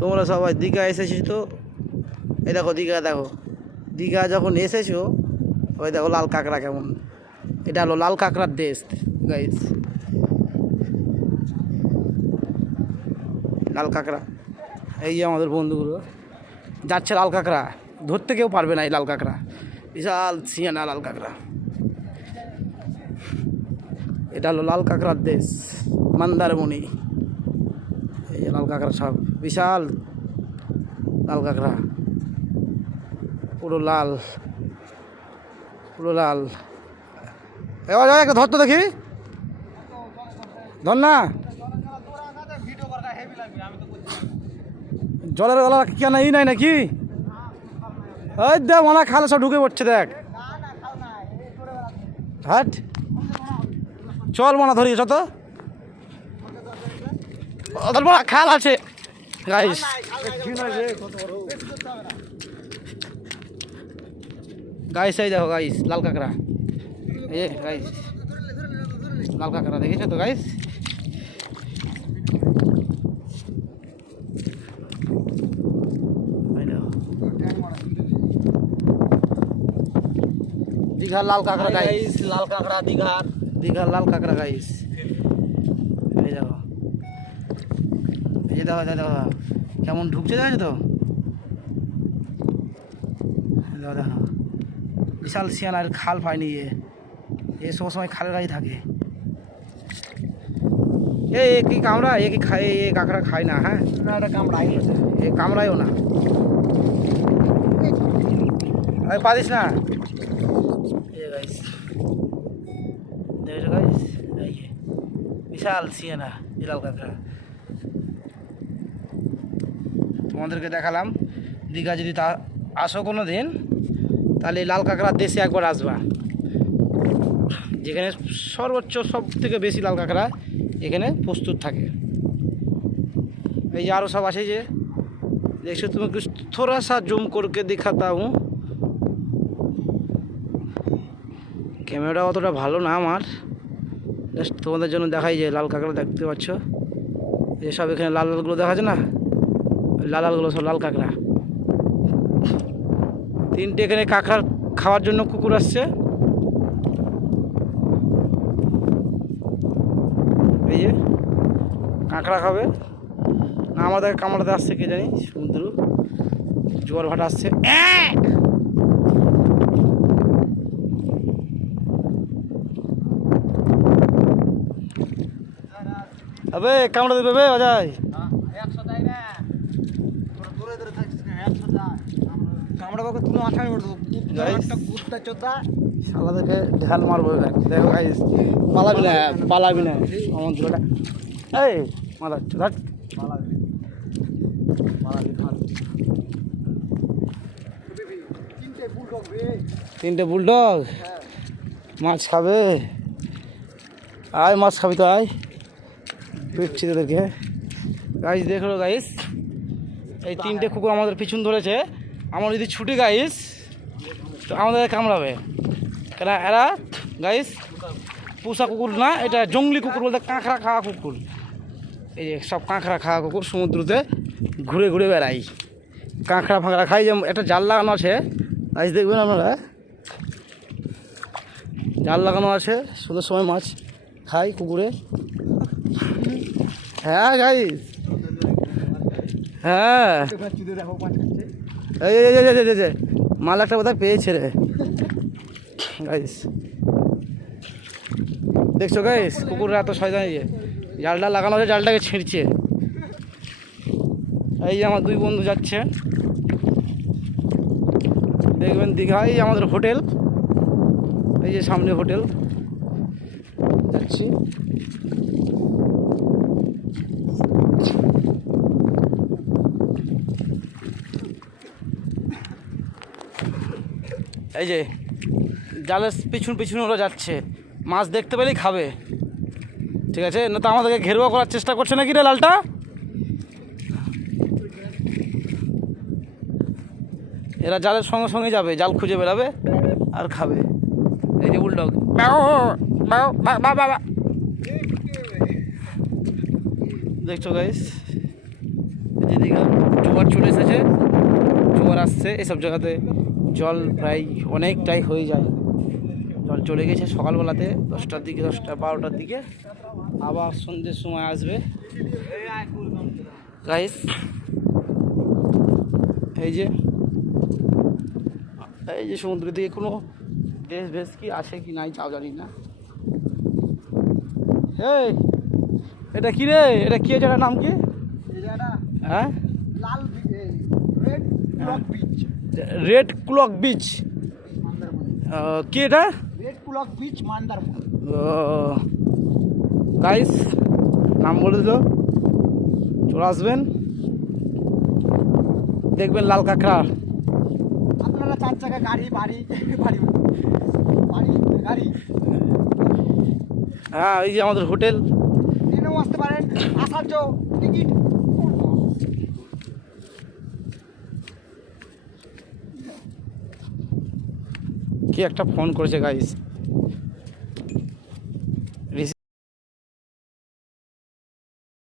তোমরা সবাই দীঘা এসেছো তো, এই দেখো দীঘা, দেখো দীঘা যখন এসেছো ওই দেখো লাল কাঁকড়া কেমন, এটা হলো লাল কাঁকড়ার দেশ গাইস। লাল কাঁকড়া, এই যে আমাদের বন্ধুগুলো যাচ্ছে লাল কাঁকড়া ধরতে, কেউ পারবে না এই লাল কাঁকড়া, বিশাল সিয়ানা লাল কাঁকড়া। এটা হলো লাল কাঁকড়ার দেশ মন্দারমণি। এই যে লাল কাঁকড়া, সব বিশাল লাল কাঁকড়া, পুরো লাল পুরো লাল। এবার একটা ধর তো দেখি, ধর না, জলের গলা কেন ই নাই নাকি? ওই দেখ মনে খালে সব ঢুকে পড়ছে, দেখ হাট চল মনে ধরিয়ে যত ওদের বড় খাল আছে গাইস। গাইস এই দেখো গাইস লাল কাঁকড়া, এই গাইস লাল কাঁকড়া দেখেছো তো গাইস। দীঘার লাল কাঁকড়া গাইস, লাল কাঁকড়া দীঘার লাল কাঁকড়া গাইস। এই দেখো, এই যে দেখো দেখো কেমন ঢুকছে, দেখো তো, দেখো দেখো বিশাল শিয়াল। আর খাল পায়নি, এ সব সময় খালের কাছে থাকে। এই কি কামড়া, এ কি খায়, এ কাঁকড়া খায় না? হ্যাঁ না, এটা কামড়াই, এ কামড়ায়ও না, পারিস না। বিশাল সিয়ানা লাল কাঁকড়া তোমাদেরকে দেখালাম। দীঘা যদি তা আসো কোনো দিন, তাহলে লাল কাঁকড়ার দেশে একবার আসবা, যেখানে সর্বোচ্চ সব থেকে বেশি লাল কাঁকড়া এখানে প্রস্তুত থাকে। এই যে আরও সব আছে, যে দেখছো তুমি, থোড়া সা জুম করকে দেখাতা হুঁ, ক্যামেরা অতটা ভালো না আমার, জাস্ট তোমাদের জন্য দেখাই। যে লাল কাঁকড়া দেখতে পাচ্ছ, যে সব এখানে লাল লালগুলো দেখা যায় না, লাল লালগুলো সব লাল কাঁকড়া। তিনটে এখানে কাঁকড়া খাওয়ার জন্য কুকুর আসছে। এই যে কাঁকড়া খাবে না, আমাদের কামড়াতে আসছে কে জানি, সমুদ্র জোয়ার ভাটা আসছে। আবে কামড়া দেবে অজয়, শালাদেরকে ঢাল মারবো। দেখো গাইস, পালাবি না পালাবি না, আমার দুটোটা এই মালা চোদাট তিনটে বুলডগ মাছ খাবে। আয় মাছ খাবি তো, আয় পেটছি তোদেরকে। গাইস দেখলো গাইস, এই তিনটে কুকুর আমাদের পিছন ধরেছে। আমার যদি ছুটি গাইস তো আমাদের কামড়াবে, কেন এরা গাইস পোষা কুকুর না, এটা জঙ্গলি কুকুর বলতে কাঁকড়া খাওয়া কুকুর। এই যে সব কাঁকড়া খাওয়া কুকুর সমুদ্রতে ঘুরে ঘুরে বেড়াই, কাঁকড়া ফাঁকড়া খাই। যেমন একটা জাল লাগানো আছে গাইস, দেখবেন আপনারা, জাল লাগানো আছে, সুন্দর সময় মাছ খাই কুকুরে। হ্যাঁ গাইস, হ্যাঁ এই মাল একটা বোধহয় পেয়েছে রে গাইস। দেখছো গাইস কুকুররা এত শয়তান, জালটা লাগানো আছে, জালটাকে ছিঁড়ছে। এই যে আমার দুই বন্ধু যাচ্ছে, দেখবেন দীঘায় আমাদের হোটেল, এই যে সামনে হোটেল যাচ্ছি। এই যে জালের পিছন পিছন ওরা যাচ্ছে, মাছ দেখতে পেলেই খাবে, ঠিক আছে? না তো আমাদেরকে ঘেরুয়া করার চেষ্টা করছে নাকি রে লালটা? এরা জালের সঙ্গে সঙ্গে যাবে, জাল খুঁজে বেড়াবে আর খাবে। এই যে বুলডগ বাবা, দেখছো গাইস, জোয়ার চলে এসেছে, জোয়ার আসছে এসব জায়গাতে, জল প্রায় অনেকটাই হয়ে যায়, জল চলে গেছে সকালবেলাতে 10টার দিকে, 10টা 12টার দিকে, আবার সন্ধ্যের সময় আসবে গাইস। এই যে সমুদ্র দিকে কোনো দেশ ভেস কি আসে কি নাই তাও জানি না। এই এটা কি রে, এটা কি জায়গার নাম কি? হ্যাঁ, লাল red crab beach, red crab beach. কি এটা? Red crab beach Mandarmani. Guys নাম বলে দিল, চলে আসবেন, দেখবেন লাল কাঁকড়া। আপনারা 4 চাকা গাড়ি বাড়ি বাড়ি বাড়ি গাড়ি, হ্যাঁ এই যে আমাদের হোটেল, ট্রেনেও আসতে পারেন, আসার টিকিট। কি একটা ফোন করেছে গাইস।